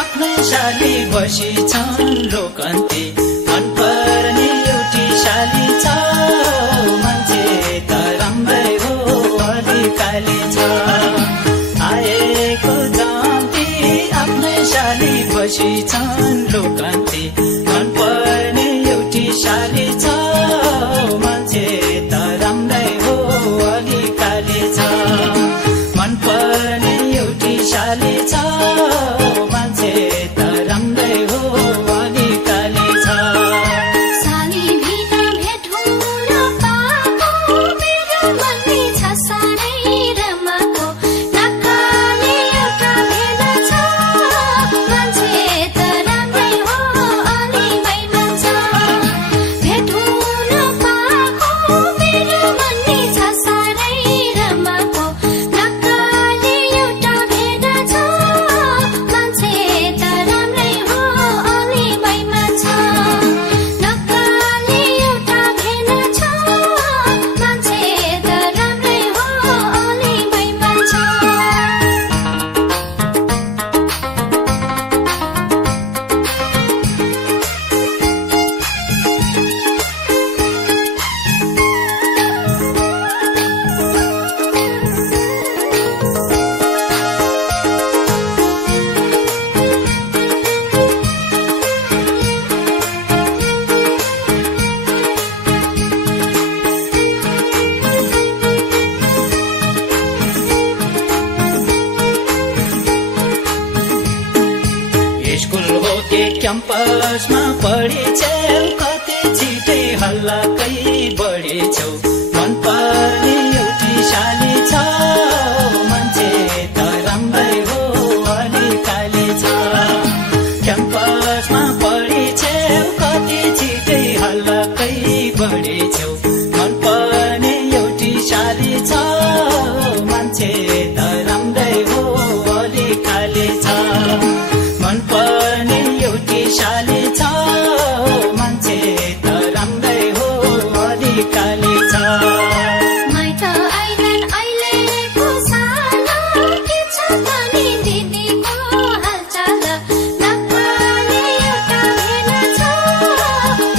आफ्नै शाली बसी छन् लोकन्ती मन पर्ने एउटी शाली छ मान्छे त राम्रै हो अलिकाली छ आएको जान्ती आफ्नै शाली बसी छन् लोकन्ती मन पर्ने एउटी शाली छ मान्छे त राम्रै हो अलिकाली छ मन पर्ने एउटी शाली छ मान्छे त राम्रै हो अलिकाली छ साली भित्र भेट हुन पाएको मेरो मनै छ साह्रै रमाको नक्कली एउटा भेट छ मान्छे त राम्रै हो अलि बैमान छ भेट हुन पाएको मेरो मनै छ साह्रै रमाको नक्कली एउटा भेट छ मान्छे त राम्रै हो अलि बैमान छ नक्कली एउटा भेट छ मान्छे त राम्रै हो अलि बैमान छ स्कुल हो के क्याम्पसमा पढिछौ कति छिटै हल्लाकै बढेछौ मन पर्ने एउटी शाली छ मान्छे त राम्रै हो अलिकाली छ क्याम्पसमा पढिछौ कति छिटै हल्लाकै बढेछौ मन पर्ने एउटी शाली छ मान्छे त राम्रै हो अलिकाली छ मन पर्ने एउटी शाली छ मान्छे त राम्रै हो अलिकाली छ माइत आइरन अहिलेको साल के छ त नि दिदीको हालचाल नक्कली एउटा भेट छ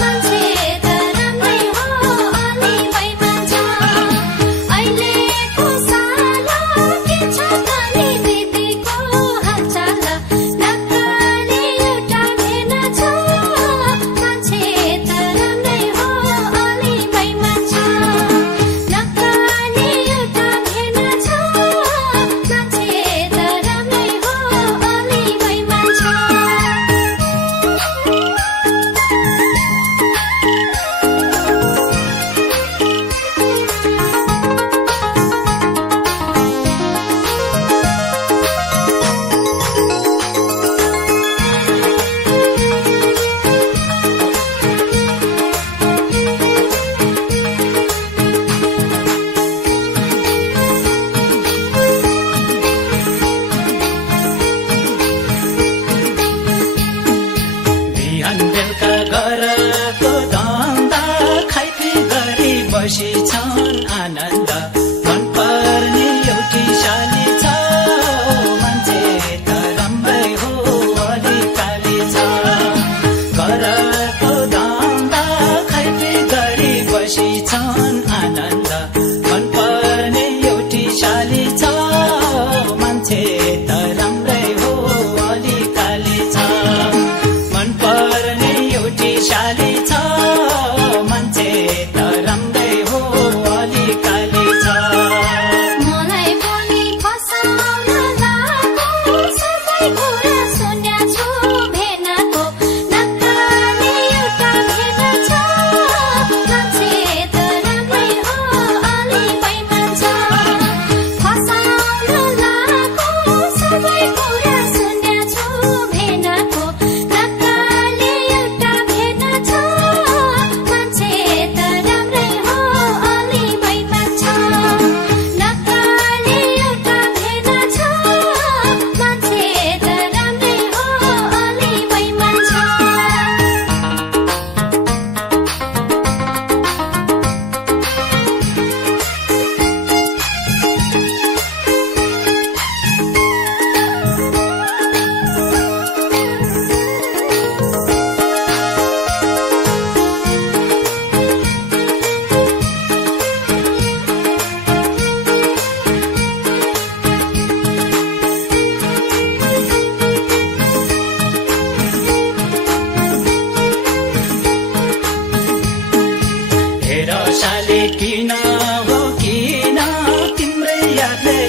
मान्छे त राम्रै हो अलि बैमान छ अहिलेको साल के छ त नि दिदीको हालचाल नक्कली एउटा भेट छ मान्छे त राम्रै हो अलि बैमान छ नक्कली एउटा भेट छ मान्छे त राम्रै हो अलि बैमान छ बिहान बेलुका घरको धन्दा खाइपी गरी बसी छन् आनन्द मन पर्ने एउटी शाली छ मान्छे त राम्रै हो अलिकाली छ घरको धन्दा खाइपी गरी बसी छन् आनन्द मन पर्ने एउटी शाली छ मान्छे त राम्रै हो अलिकाली छ मन पर्ने एउटी शाली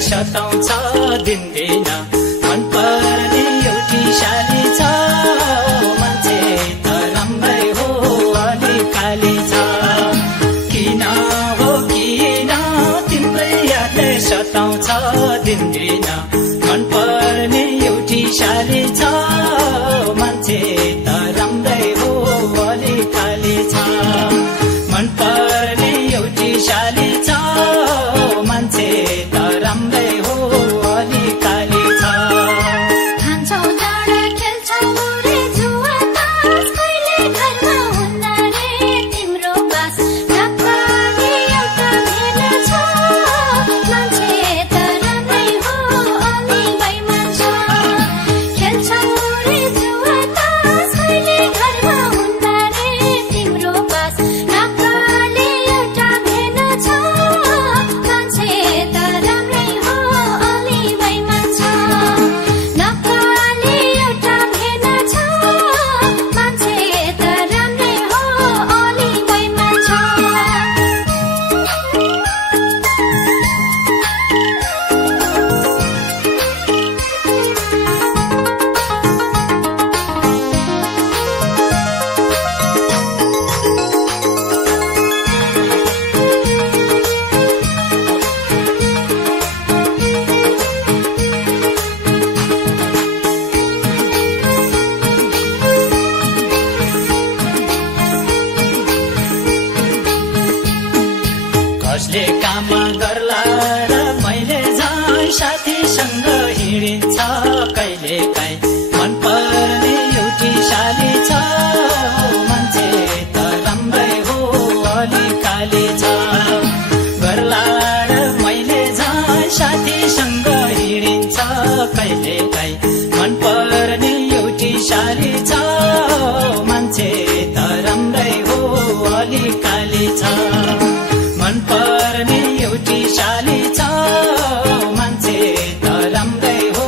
सताउँछ दिनदिन मन पर्ने एउटी शाली छ मान्छे त राम्रै हो अलि खाली छ किन हो किन तिम्रै यादले सताउँछ दिनदिन मन पर्ने एउटी शाली छ मान्छे त राम्रै हो अलि खाली छ मन पर्ने एउटी शाली छ मान्छे त राम्रै हो अलि खाली छ खान्छौ डाँडा खेल्छौ रे जुवा तास कहिले घरमा हुन्न रे तिम्रो बास नक्कली एउटा भेना छ मान्छे त राम्रै हो अलि बैमान छ खेल्छौ रे जुवा तास कहिले घरमा हुन्न रे तिम्रो बास नक्कली एउटा भेना छ मान्छे त राम्रै हो अलि बैमान छ नक्कली एउटा भेना छ मान्छे त राम्रै हो अलि बैमान छ कसले काम गर्ला र मैले झन् साथीसँग हिँडिन्छ कहिले काहीँ मन पर्ने एउटी शाली छ मान्छे त राम्रै हो अलि खाली छ गर्ला र मैले झन् साथीसँग हिँडिन्छ कहिले काहीँ मन पर्ने एउटी शाली छ मान्छे त राम्रै हो अलि खाली छ मन पर्ने एउटी शाली छ मान्छे त राम्रै हो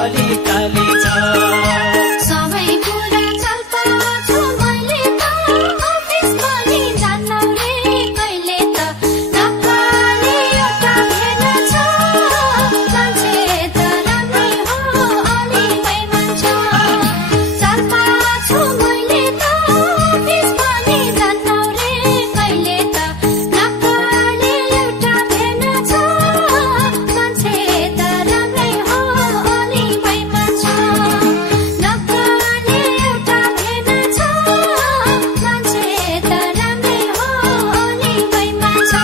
अलि खाली छ सबै कुरा चल्पाछु मैले त अफिस पनि जान्नौ रे कहिले त नक्कली एउटा भेना छ मान्छे त राम्रै हो अलि बैमान छ चल्पाछु मैले त अफिस पनि जान्नौ रे कहिले त नक्कली एउटा भेना छ मान्छे त राम्रै हो अलि बैमान छ नक्कली एउटा भेना छ मान्छे त राम्रै हो अलि बैमान छ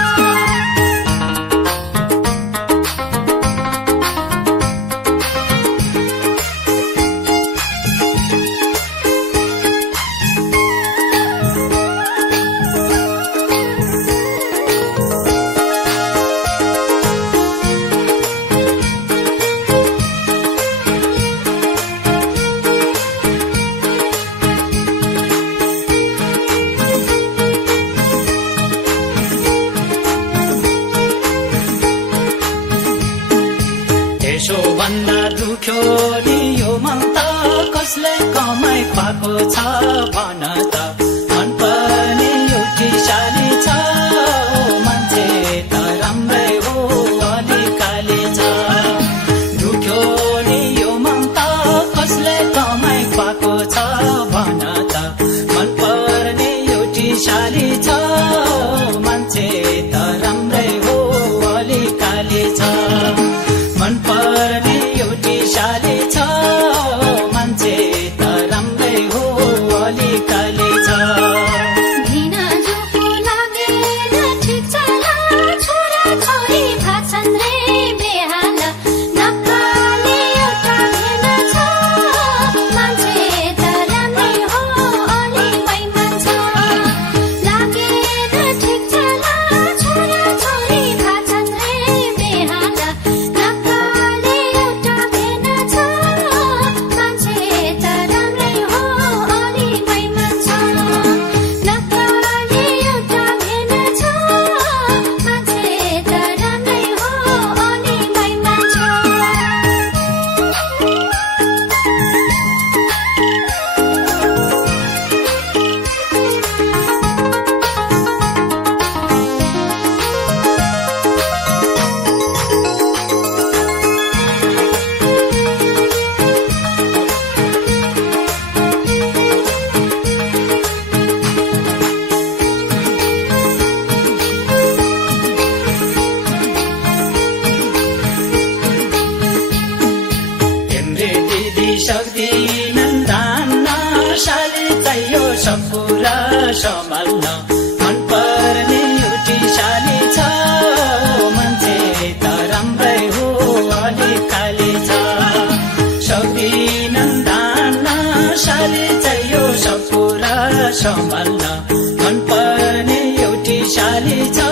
त्यसो भन्दा दुख्यो नि यो मन त कसले कमाइ खुवाएको छ भन त मन पर्ने एउटी शाली छ मान्छे त राम्रै हो अलि खाली छ दुख्यो नि यो मन त कसले कमाइ खुवाएको छ भन त मन पर्ने एउटी शाली छ मान्छे त राम्रै हो अलि खाली छ मन पर्ने एउटी शाली छ मान्छे त राम्रै हो अलि खाली छ सम्हाल्न मनपर्ने एउटी शाली छ मान्छे त राम्रै हो अलिक खाली छ सक्दिनन् धान्न शाली चाहियो सब कुरा सम्हाल्न मनपर्ने एउटी शाली छ